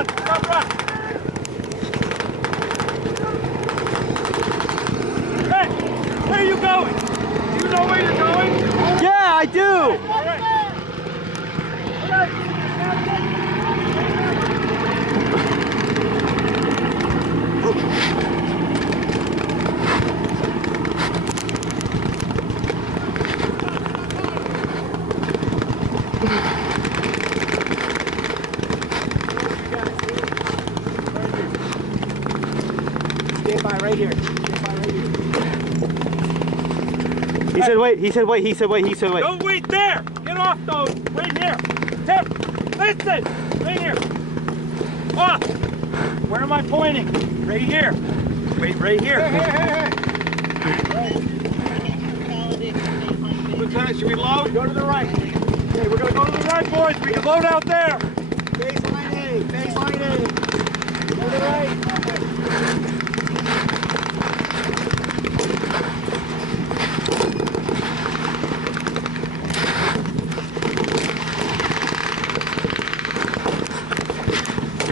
run! Stop running! Hey! Where are you going? Do you know where you're going? Yeah, I do! All right. Stand by right here. Stand by right here. He said wait, he said wait, he said wait, he said wait. Don't wait there! Get off those! Right here! Tim! Listen! Right here! Off! Where am I pointing? Right here! Wait, right here! Hey! Lieutenant, should we load? Go to the right. Okay, we're gonna go to the right, boys. We can load out there. Baseline A, baseline A. Go to the right.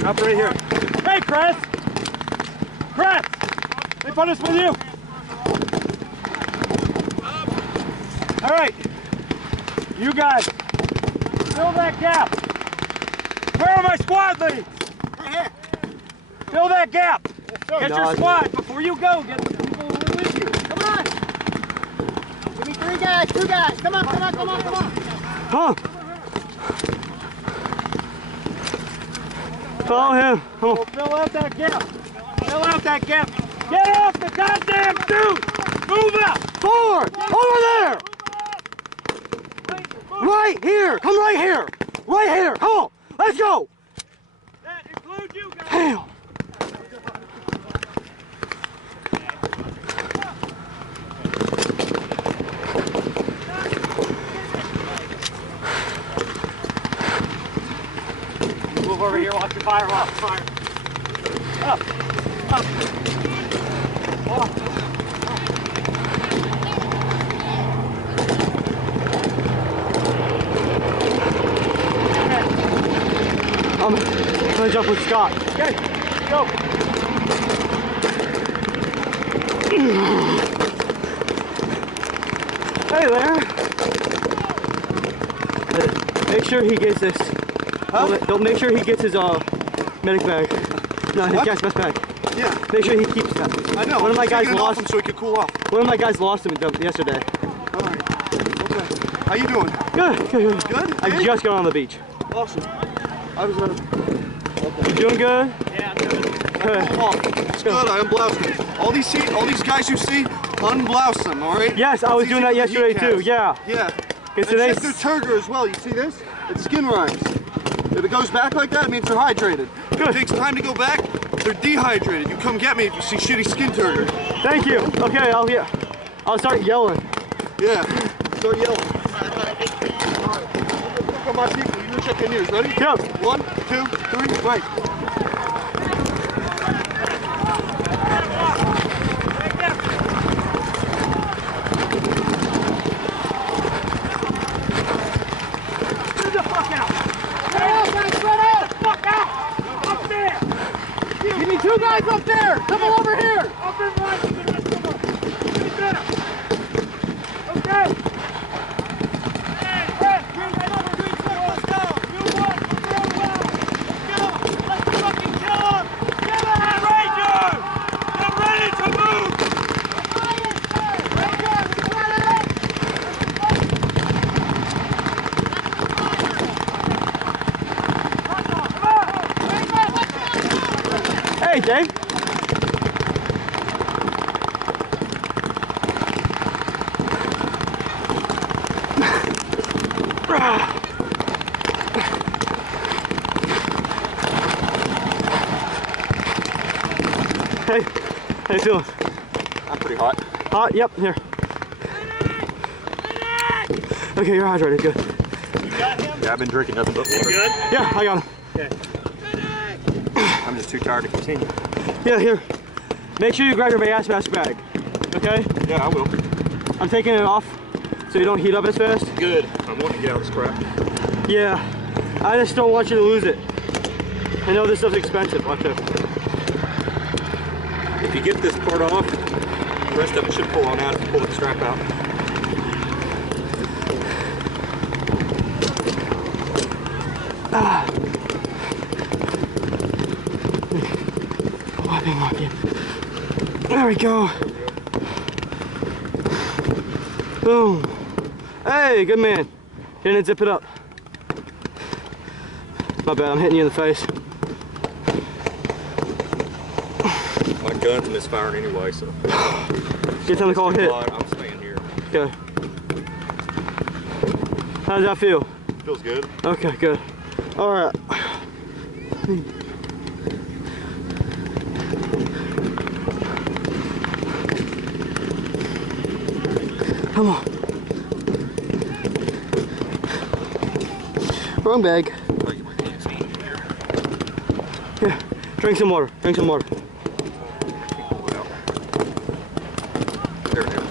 Up right here. Hey, Chris! Chris! They put us with you. All right. You guys, fill that gap. Where are my squad leads? Right here. Fill that gap. Get your squad before you go. Get the people who are with you. Come on. Give me 3 guys, 2 guys. Come on, come on, come on, come on. Huh? Follow him. Come on. Well, fill out that gap. Fill out that gap. Get off the goddamn dude. Move out. Forward. Over there. Right here. Come right here. Right here. Come on. Let's go. That includes you guys. Damn. Move over here, watch your fire, watch your fire. Up, up. Off. I'm gonna jump with Scott. Okay, go. Hey there. Make sure he gets this. Huh? Don't make sure he gets his medic bag. No, his gas mask bag. Yeah. Make sure he keeps that. I know. One of my guys lost him so he could cool off. One of my guys lost him yesterday. All right. Okay. How you doing? Good, good, good. Good? I just got on the beach. Awesome. I was gonna. You doing good? Yeah, I'm good. Good. Oh, it's good. I unbloused them. All these guys you see, unblouse them. All right. Yes, I was doing that yesterday too. Yeah. Yeah. And check their turgor as well. You see this? It's skin rhymes. If it goes back like that, it means they're hydrated. If it takes time to go back, they're dehydrated. You come get me if you see shitty skin turgor. Thank you. Okay, I'll start yelling. Yeah. Start yelling. Alright. Look at my people. You check in yours. Ready? Yep. 1, 2, 3, right. Give me 2 guys up there! Come on over here! Up in line with the rest of them! Okay! Hey, Fred! We're doing circles now! You won! We're well! Kill him! Let's fucking kill him! Kill him! Rangers! Get ready to move! Hey, Dave. Hey, how you feeling? I'm pretty hot. Hot? Yep, here. Okay, you're hydrated, good. You got him? Yeah, I've been drinking nothing but water. Good? Yeah, I got him. Okay. I'm just too tired to continue. Yeah, here. Make sure you grab your gas mask bag, okay? Yeah, I will. I'm taking it off so you don't heat up as fast. Good. I'm wanting to get out of this crap. Yeah, I just don't want you to lose it. I know this stuff's expensive. Watch this. If you get this part off, the rest of it should pull on out if you pull the strap out. There we go. Boom. Hey, good man. Didn't zip it up. My bad, I'm hitting you in the face. My gun's misfiring anyway, so. Get time to call a hit. I'm staying here. Okay. How does that feel? Feels good. Okay, good. All right. Come on. Wrong bag. Yeah. Drink some water. Drink some water. There we go.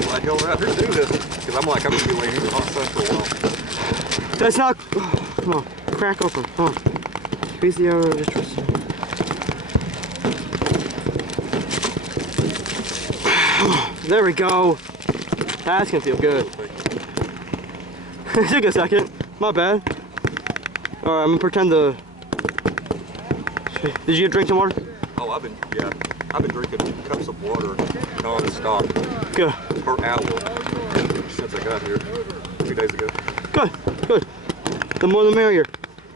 Glad y'all are out here to do this, because I'm like, I'm going to be laying here in the hot sun for a while. That's not. Oh, come on. Crack open. Come on. Squeeze the arrow just for a second. There we go. That's gonna feel good. It took a second. My bad. Alright, I'm gonna pretend to. Did you drink some water? Oh, I've been drinking cups of water non-stop. Good. Per hour since I got here 2 days ago. Good. Good. The more the merrier.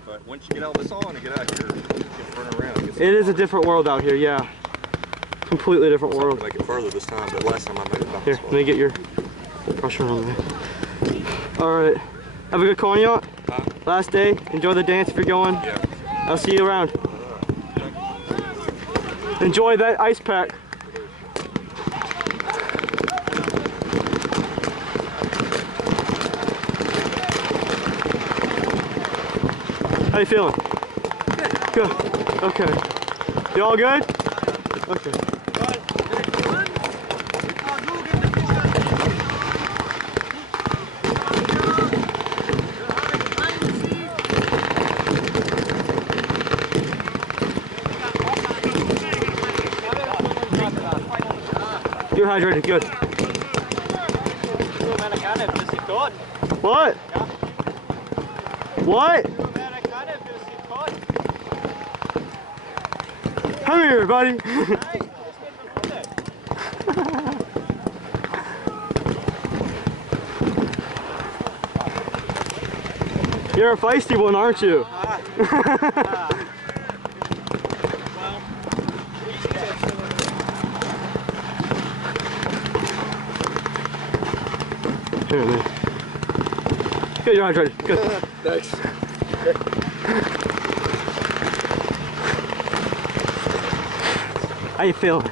But once you get all this on and get out here, you can run around. It is a different world out here, yeah. Completely different world. Make it further this time, but last time I made it back. Here, let me get your pressure on there. Alright. Have a good cognac. Last day. Enjoy the dance if you're going. Yeah. I'll see you around. Enjoy that ice pack. How you feeling? Good. Okay. You all good? Okay. You're hydrated, good. What? What? Come here, buddy. You're a feisty one, aren't you? Here, man. Good, you're hydrated. Good. Thanks. How you feeling?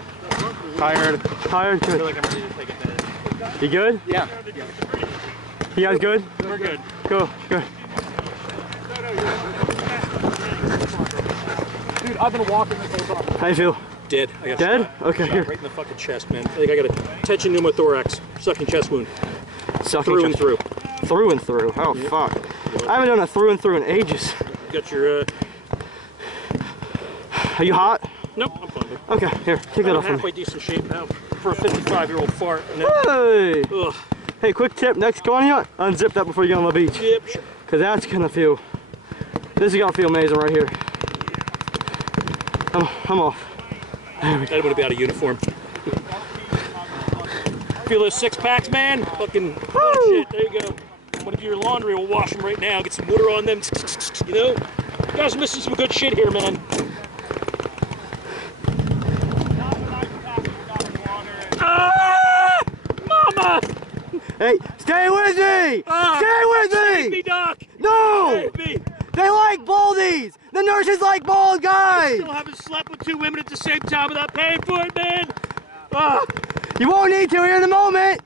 Tired. Tired? Good. I feel like I'm ready to take advantage. You good? Yeah. You guys good? We're good. Cool, good. Dude, I've been walking this whole time. How you feel? Dead. I got Dead? shot. Okay, Shot here. right in the fucking chest, man. I think I got a tension pneumothorax, sucking chest wound. Sucking Through and through. Through and through. Oh, Yep. fuck. I haven't done a through and through in ages. You got your, Are you hot? nope, I'm fine. Okay, here, take that I'm off from halfway me. decent shape now for a 55-year-old fart. And then, Hey! ugh. Hey, quick tip, next cognac, unzip that before you get on the beach. Yep, sure. Cause that's gonna feel, this is gonna feel amazing right here. I'm off. There we I don't want to be out of uniform. Feel those 6-packs, man? Fucking shit. There you go. I'm gonna do your laundry. We'll wash them right now. Get some water on them. You know, you guys are missing some good shit here, man. Ah, mama! Hey, stay with me! Stay with Save me, me! Doc! No! Save me! They like baldies! The nurses like bald guys! Still haven't slept with 2 women at the same time without paying for it, man! Ah! You won't need to here in a moment!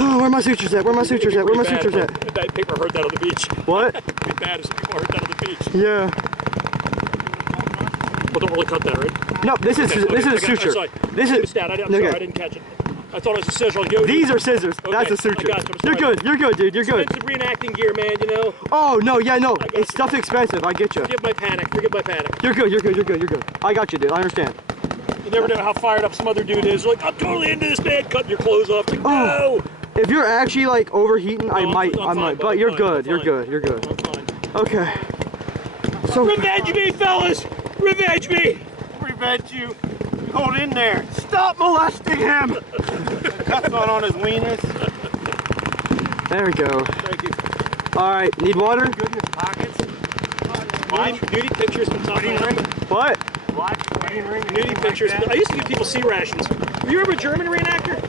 Where are my sutures at? Where are my sutures at? Where are my sutures at? I bet people heard that on the beach. What? It'd be bad if some people heard that on the beach. Yeah. Well, don't really cut that, right? No, this is a suture. This is. I'm sorry, I didn't catch it. I thought it was a scissor. Like, these are scissors. Okay, That's a suture. I got you. You're good. You're good, dude. You're good. Expensive reenacting gear, man. You know. Oh no, yeah, no. got It's you. stuff expensive. I get you. Forgive my panic. Forgive my panic. You're good. You're good. You're good. You're good. I got you, dude. I understand. You never know how fired up some other dude is. Like, I'm totally into this, man. Cutting your clothes off. Like, no. If you're actually like overheating, I might. fine, But you're good. You're good. You're good. I'm fine. Okay. So. Revenge me, fellas. Revenge me. Revenge you. Hold in there. Stop molesting him. Cuts on his wieners. There we go. Thank you. All right. Need water? Good in his pockets. Nudie pictures from top of the What? Nudie pictures. I used to give people sea rations. Were you ever a German reenactor?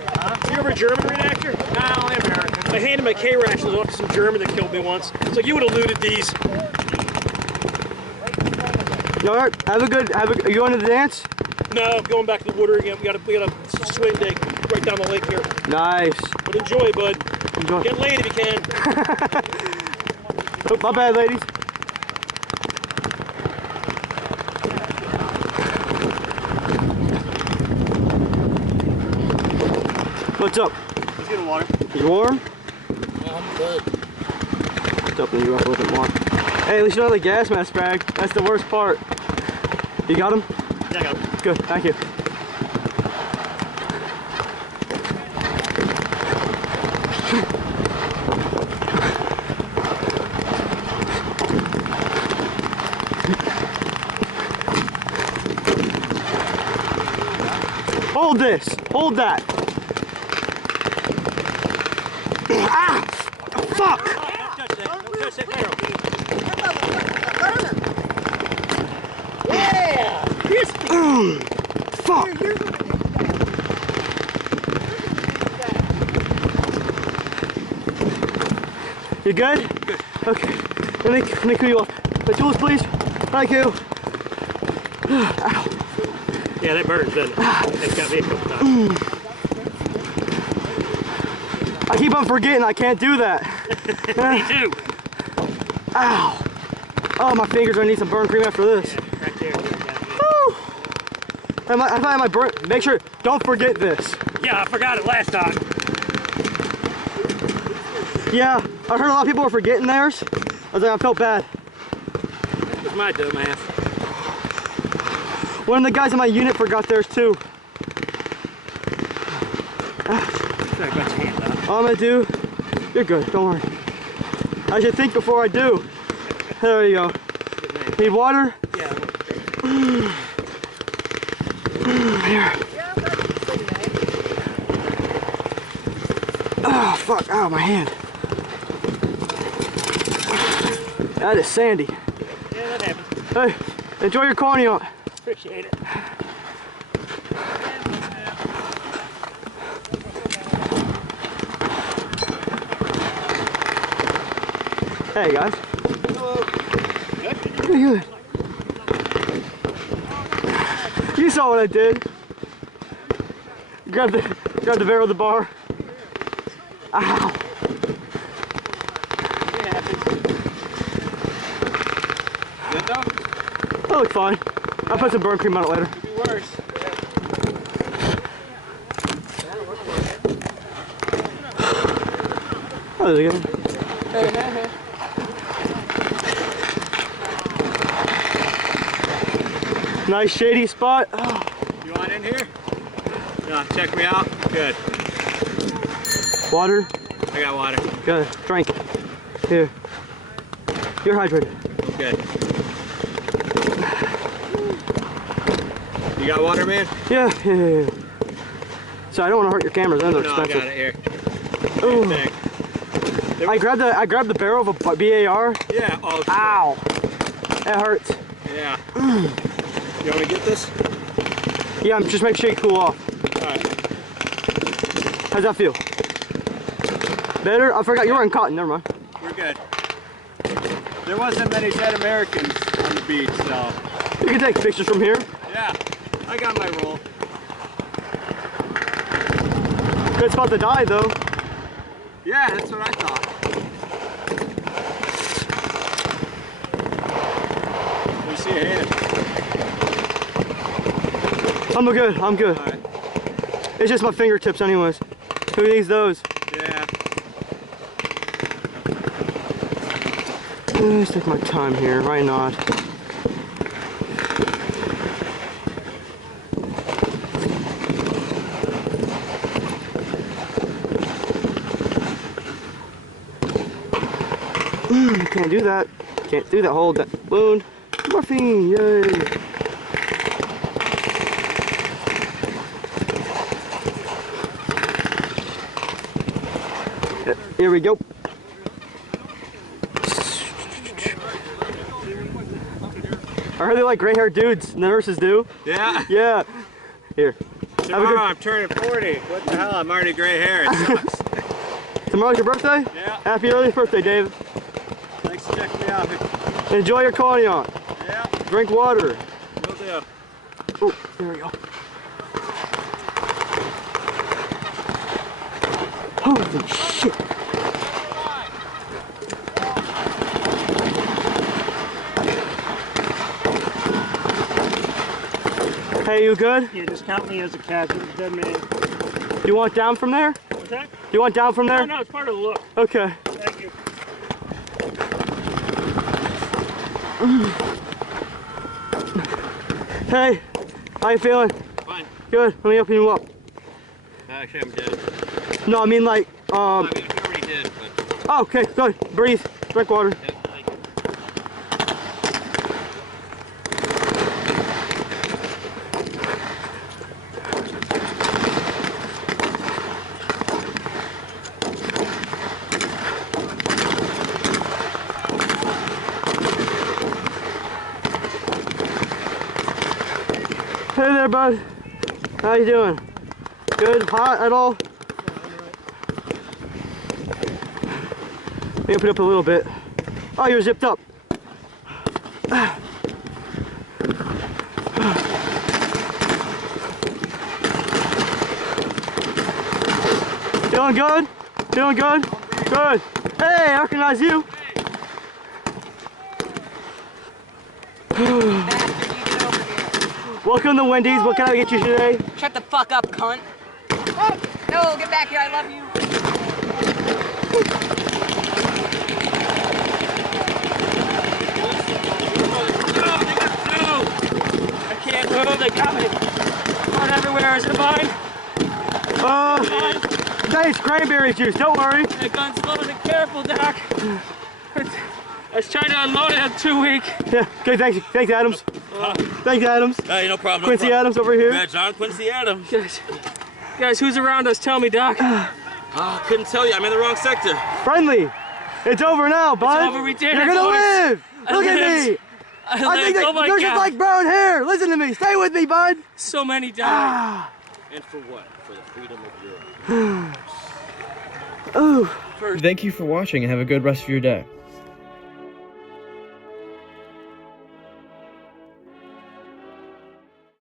Were you ever a German reenactor? No, only American. I handed my K rations off to some German that killed me once. It's like, you would have looted these. All right. Have a good. Are you going to the dance? No, going back to the water again. We got a swim day right down the lake here. Nice. But enjoy, bud. Enjoy. Get laid if you can. Oh, my bad, ladies. What's up? Let's get water. You warm? Yeah, I'm good. What's up? Then you up a little bit more. Hey, at least you don't have the gas mask bag. That's the worst part. You got him? Yeah, I got it. Good. Thank you. Hold this. Hold that. Ah! Fuck! Don't touch that. Don't touch that arrow. Yeah! Crispy! Fuck! You good? Good. Okay. Let me cool you off. The tools, please. Thank you. Ow. Yeah, that burns, doesn't it? It's got me a couple times. I keep on forgetting I can't do that. Me too. Ow. Oh, my fingers are gonna need some burn cream after this. Right there. Woo. I thought I might burn. Make sure, don't forget this. Yeah, I forgot it last time. Yeah, I heard a lot of people were forgetting theirs. I was like, I felt bad. It was my dumb ass. One of the guys in my unit forgot theirs too. Sorry, got your hand up. All I'm gonna do, you're good, don't worry. I should think before I do. There you go. Need water? Yeah. Here. Oh, fuck, ow, my hand. That is sandy. Yeah, that happens. Hey, enjoy your cornea. Appreciate it. Hey, guys. Hello. Good? Pretty good. You saw what I did. Grab the barrel of the bar. Ow. It happens. Good though? That looked fine. I'll put some burn cream on it later. Could be worse. Oh, there's a good one. Hey. Nice shady spot. Oh. You want in here? No, check me out. Good. Water. I got water. Good. Drink. Here. You're hydrated. Good. You got water, man? Yeah. So I don't want to hurt your cameras. Those are No, I expensive. got it here. Ooh. Thanks. I grabbed the barrel of a BAR. Yeah. Oh, shit. Ow. That hurts. Yeah. You want me to get this? Yeah, just make sure you cool off. Alright. How's that feel? Better? I forgot you were in cotton. Never mind. We're good. There wasn't many dead Americans on the beach, so. You can take pictures from here. Yeah. I got my roll. Good spot to die, though. Yeah, that's what I thought. We see a hand. I'm good. I'm good. All right. It's just my fingertips, anyways. Who needs those? Yeah. Let's take my time here. Why not? Can't do that. Can't do that. Hold that wound. Morphine. Yay. Here we go. I heard they like gray-haired dudes. The nurses do. Yeah. Yeah. Here. Tomorrow I'm turning 40. What the hell? I'm already gray hair. It sucks. Tomorrow's your birthday? Yeah. Happy early birthday, David. Thanks for checking me out. Enjoy your cognac. Yeah. Drink water. Will do. Oh, there we go. Holy shit. Hey, you good? Yeah, just count me as a casualty, dead man. Do you want down from there? What's that? Do you want down from there? No, it's part of the look. Okay. Thank you. Hey, how you feeling? Fine. Good. Let me open you up. Actually, I'm dead. No, I mean like, I mean, you already did, but... Oh, okay, good. Breathe. Drink water. Yeah, thank you. Hey there, bud. How you doing? Good? Hot at all? Let me open up a little bit. Oh, you're zipped up. Feeling good? Feeling good? Good. Hey, I recognize you. Welcome to Wendy's. What can I get you today? Shut the fuck up, cunt. Oh, no, get back here. I love you. I can't move. They got me. Blood everywhere. Is it mine? It's cranberry juice. Don't worry. The gun's loaded. Careful, Doc. I was trying to unload it. I'm too weak. Yeah. Okay. Thanks. Thanks, Adams. Thanks, Adams. Hey, no problem. Quincy Adams over here. Yeah, John Quincy Adams. Guys, who's around us? Tell me, Doc. Couldn't tell you. I'm in the wrong sector. Friendly. It's over now, bud. over. We did You're it, gonna boys. live. I Look at lived. me. I think that Oh my you're just God. like brown hair. Listen to me. Stay with me, bud. So many died. And for what? For the freedom of Europe. Ooh. Thank you for watching and have a good rest of your day.